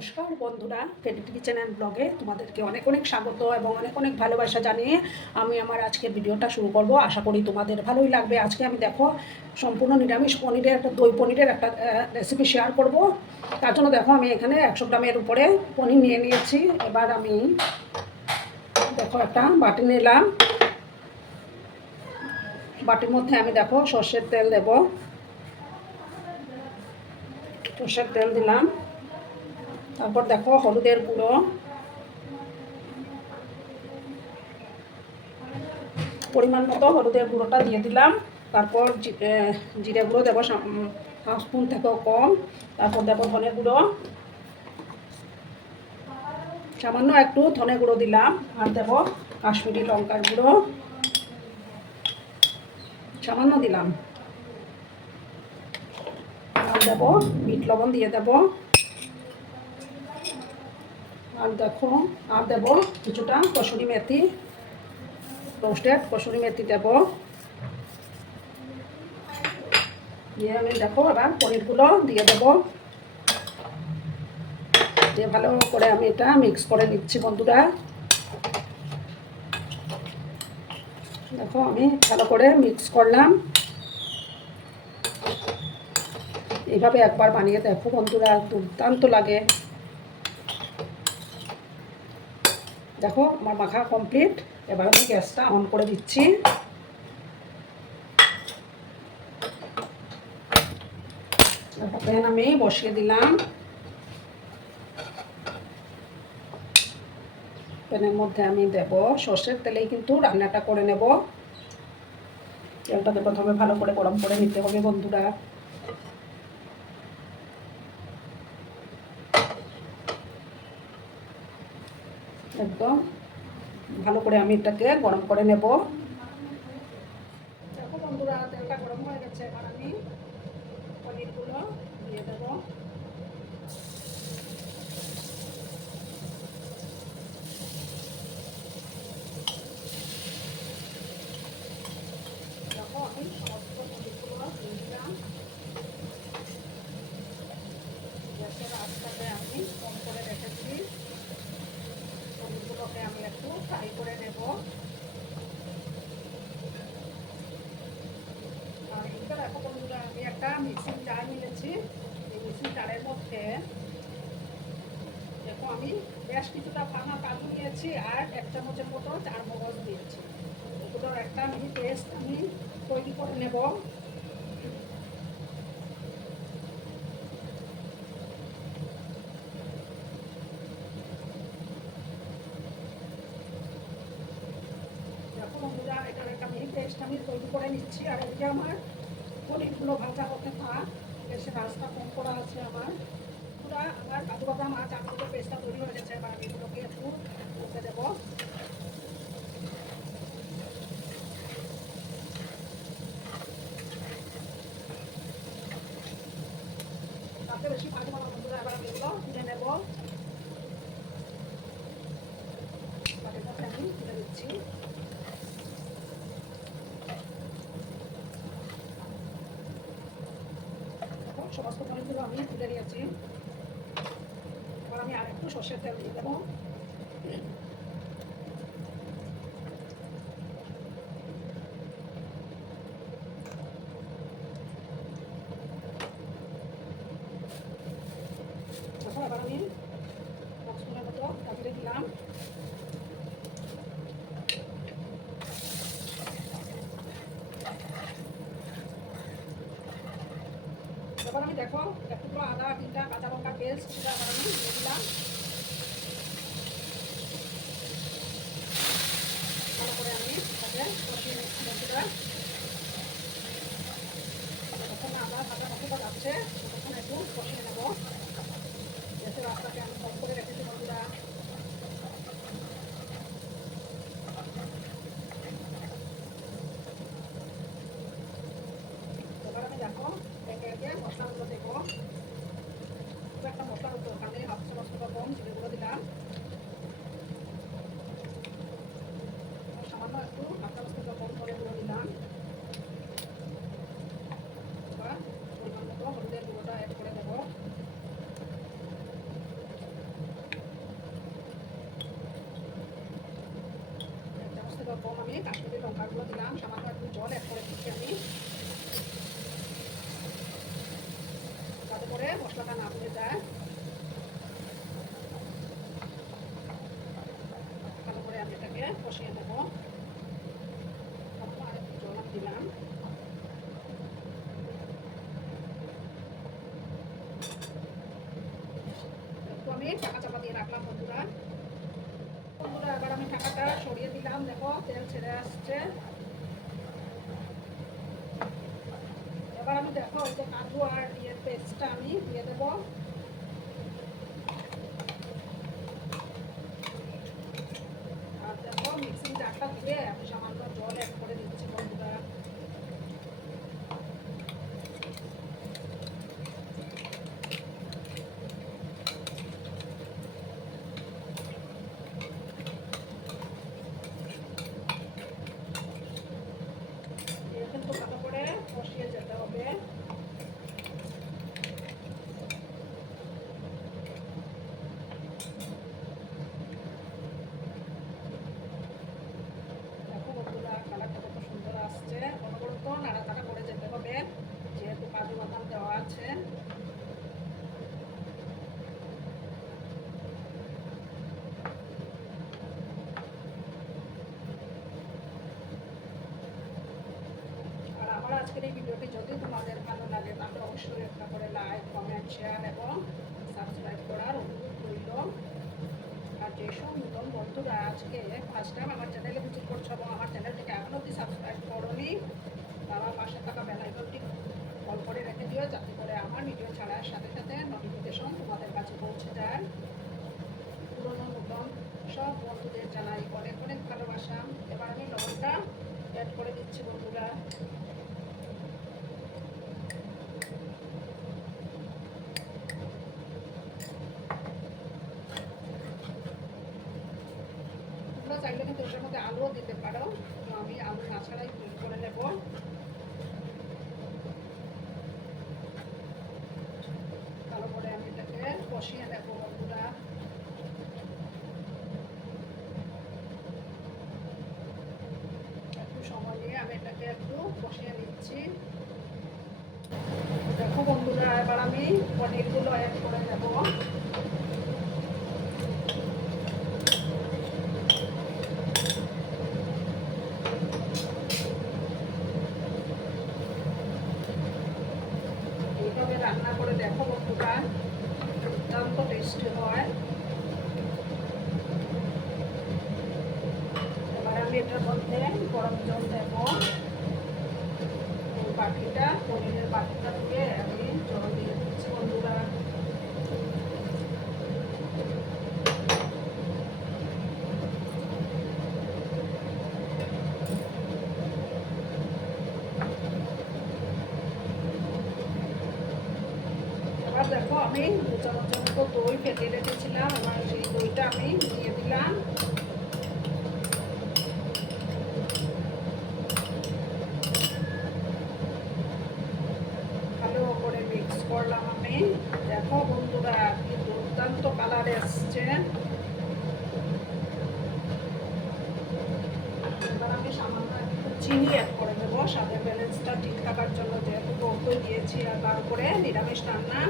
নমস্কার বন্ধুরা, creativity channel ব্লগে তোমাদেরকে অনেক অনেক স্বাগত এবং অনেক অনেক ভালোবাসা জানিয়ে আমি আমার আজকের ভিডিওটা শুরু করব। আশা করি তোমাদের ভালোই লাগবে। আজকে আমি দেখো সম্পূর্ণ নিরামিষ পনিরের একটা দই পনিরের একটা রেসিপি শেয়ার করব। তার জন্য দেখো আমি এখানে 100 গ্রামের উপরে পনির নিয়ে নিয়েছি। এবার আমি দেখো একটা বাটি নিলাম। বাটির মধ্যে আমি দেখো সর্ষের তেল দেব। সর্ষের তেল দিলাম। তারপর দেখো হলুদের গুঁড়ো, পরিমাণ মতো হলুদের গুঁড়োটা দিয়ে দিলাম। তারপর জিরে গুঁড়ো দেবো হাফ স্পুন থেকেও কম। তারপর দেবো ধনে গুঁড়ো, সামান্য একটু ধনে গুঁড়ো দিলাম। আর দেবো কাশ্মীরি লঙ্কার গুঁড়ো সামান্য দিলাম। আর দেবো বিট লবণ দিয়ে দেবো। আর দেখো আর দেবো কিছুটা কসুরি মেথি, রোস্টেড কসুরি মেথি দেবো। দিয়ে আমি দেখো এবার পনিরগুলো দিয়ে দেবো। দিয়ে ভালো করে আমি এটা মিক্স করে নিচ্ছি বন্ধুরা। দেখো আমি ভালো করে মিক্স করলাম। এইভাবে একবার বানিয়ে দেখো বন্ধুরা, দুর্দান্ত লাগে। দেখো আমার মাখা কমপ্লিট। এবার আমি গ্যাসটা অন করে দিচ্ছি। প্যান আমি বসিয়ে দিলাম। প্যানের মধ্যে আমি দেব সর্ষের তেলেই কিন্তু রান্নাটা করে নেব। তেলটাকে প্রথমে ভালো করে গরম করে নিতে হবে বন্ধুরা। একদম ভালো করে আমি এটাকে গরম করে নেব। দেখো বন্ধুরা তেলটা গরম হয়ে গেছে। এবার আমি পনিরগুলো দিয়ে দেবো। দেখো আমি সমস্ত পনিরগুলো দিয়ে দিলাম। গ্যাসের আঁচটাকে আমি কম করে রেখেছি। পনিরগুলোকে আমি একটু ফ্রাই করে নেব। আর এইটা দেখো বন্ধুরা, আমি একটা মিক্সিং জার নিয়েছি। এই মিক্সিং জারের মধ্যে দেখো আমি বেশ কিছুটা ভাঙা কাজু নিয়েছি আর 1 চামচের মতো চারমগজ দিয়েছি। এগুলোর একটা আমি পেস্ট আমি তৈরি করে নেব। দেখো বন্ধুরা এটার একটা পেস্ট আমি তৈরি করে নিচ্ছি। আর এদিকে আমার পনিরগুলো ভাজা হতে থাক। গ্যাসের আঁচটা কম করা আছে আমার। পুরা আমার কাজু বাদাম আর চামচের পেস্টটা তৈরি হয়ে গেছে। এবার আমি এগুলোকে একটু উঠে দেবো। তাতে বেশি ভাজবো না বন্ধুরা। এবার আমি এগুলো তুলে নেব। বাটির মধ্যে আমি তুলে দিচ্ছি। সমস্ত পনিরগুলো আমি তুলে নিয়েছি। এবার আমি আর একটু সর্ষের তেল দিয়ে দেবো। দেখো এবার আমি 1 স্পুনের মতো কাজুরে দিলাম। এবার আমি দেখো একটু আদা 3টা কাঁচা লঙ্কার পেস্ট সেটা আবার আমি দিয়ে দিলাম। ভালো করে আমি তাকে কষিয়ে নিচ্ছি বন্ধুরা। যখন আদা কাঁচা মশলা যাচ্ছে তখন একটু কষিয়ে নেব। গ্যাসের আঁচটাকে আমি কম করে রেখেছি বন্ধুরা। এবার আমি দেখো একে একে মশলাগুলো দেবো। খুব একটা মশলার ওখানে হাফ চামচ কম জিরে গুঁড়ো দিলাম। সামান্য একটু হাফ চামচ কম করে গুঁড়ো দিলাম। এবার পরিমাণ মতো হলুদের গুঁড়োটা অ্যাড করে দেবো। এরকম আমি কাশ্মীরি লঙ্কাগুলো দিলাম, সামান্য একটু জল অ্যাড করে দিচ্ছি আমি, যাতে করে মশলাটা না পুড়ে যায়। ভালো করে আমি এটাকে কষিয়ে নেবো। আর একটু জল দিলাম। আমি ঢাকা চাপা দিয়ে রাখলাম বন্ধুরা। এবার আমি ঢাকাটা সরিয়ে দিলাম, দেখো তেল ছেড়ে আসছে। এবার আমি দেখো ওই যে কাজু আর ইয়ের পেস্টটা আমি দিয়ে দেবো। আর দেখো মিক্সিং জারটা ধুয়ে আমি সামান্য জল অ্যাড করে দিচ্ছি বন্ধুরা। কিন্তু ভালো করে কষিয়ে যেতে হবে। দেখো বন্ধুরা কালারটা কত সুন্দর আসছে। অনবরত নাড়াচাড়া করে যেতে হবে, যেহেতু কাজু বাদাম দেওয়া আছে। আজকের এই ভিডিওটি যদি তোমাদের ভালো লাগে তাহলে অবশ্যই একটা করে লাইক, কমেন্ট, শেয়ার এবং সাবস্ক্রাইব করার অনুরোধ রইল। আর যেসব নতুন বন্ধুরা আজকে ফার্স্ট টাইম আমার চ্যানেলে ভিজিট করছো এবং আমার চ্যানেলটিকে এখনও অবধি সাবস্ক্রাইব করোনি, তারা পাশে থাকা বেল আইকনটি কল করে রেখে দিও, যাতে করে আমার ভিডিও ছাড়ার সাথে সাথে নোটিফিকেশন তোমাদের কাছে পৌঁছে যায়। পুরনো নতুন সব বন্ধুদের জানাই অনেক অনেক ভালোবাসা। এবার আমি লবণটা অ্যাড করে দিচ্ছি বন্ধুরা। চাইলে কিন্তু এটার মধ্যে আলুও দিতে পারো, তো আমি আলু না ছাড়াই তৈরি করে নেব। ভালো করে আমি এটাকে কষিয়ে নেব বন্ধুরা। একটু সময় নিয়ে আমি এটাকে একটু কষিয়ে নিচ্ছি। দেখো বন্ধুরা এবার আমি পনিরগুলো অ্যাড করে নেব। রান্না করে দেখো বন্ধুরা, দুর্দান্ত টেস্টি হয়। এবার আমি এটার মধ্যে গরম জল দেব। বাটিটা পনিরের বাটিটা দিয়ে আমি জল দিয়ে দিচ্ছি বন্ধুরা। দেখো আমি 2 চামচের মতো দই ফেটে রেখেছিলাম, এবার সেই দইটা আমি দিয়ে দিলাম। ভালো করে মিক্স করলাম আমি। দেখো বন্ধুরা কি দুর্দান্ত কালার এসছে। এবার আমি সামান্য একটু চিনি অ্যাড করে দেবো স্বাদের ব্যালেন্সটা ঠিক থাকার জন্য, যেহেতু টক দিয়েছি আর তার উপরে নিরামিষ রান্না।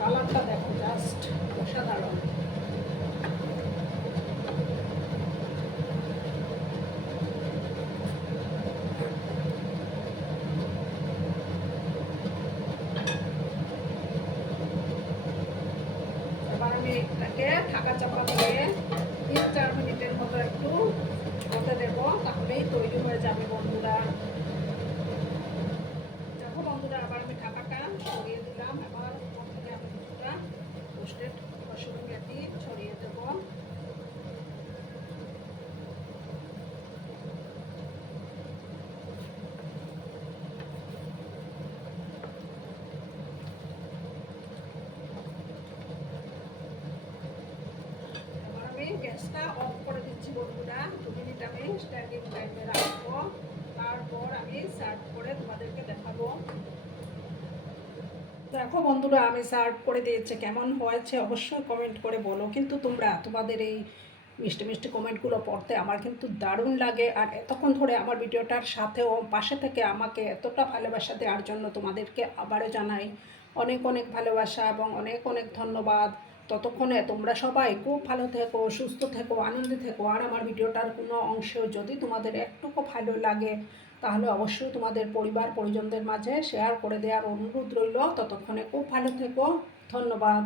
কালারটা দেখো জাস্ট অসাধারণ। এবার আমি এটাকে ঢাকা চাপা দিয়ে 3-4 মিনিটের মতো একটু হতে দেবো, তাহলেই তৈরি হয়ে যাবে বন্ধুরা। দেখো বন্ধুরা আবার আমি ঢাকাটা সরিয়ে দিলাম। এবার উপর থেকে আমি কিছুটা রোস্টেড কসুরি মেথি ছড়িয়ে দেবো। গ্যাসটা অফ করে দিচ্ছি বন্ধুরা। 2 মিনিট আমি স্ট্যান্ডিং টাইমে রাখবো, তারপর আমি সার্ভ করে তোমাদেরকে দেখাবো। দেখো বন্ধুরা, আমি সার্ভ করে দিয়েছি, কেমন হয়েছে অবশ্যই কমেন্ট করে বলো। কিন্তু তোমাদের এই মিষ্টি মিষ্টি কমেন্টগুলো পড়তে আমার কিন্তু দারুণ লাগে। আর এতক্ষণ ধরে আমার ভিডিওটার সাথেও পাশে থেকে আমাকে এতটা ভালোবাসা দেওয়ার জন্য তোমাদেরকে আবারও জানাই অনেক অনেক ভালোবাসা এবং অনেক অনেক ধন্যবাদ। ততক্ষণে তোমরা সবাই খুব ভালো থেকো, সুস্থ থেকো, আনন্দে থেকো। আর আমার ভিডিওটার কোনো অংশেও যদি তোমাদের একটুকু ভালো লাগে তাহলে অবশ্যই তোমাদের পরিবার পরিজনদের মাঝে শেয়ার করে দেওয়ার অনুরোধ রইল। ততক্ষণে খুব ভালো থেকো, ধন্যবাদ।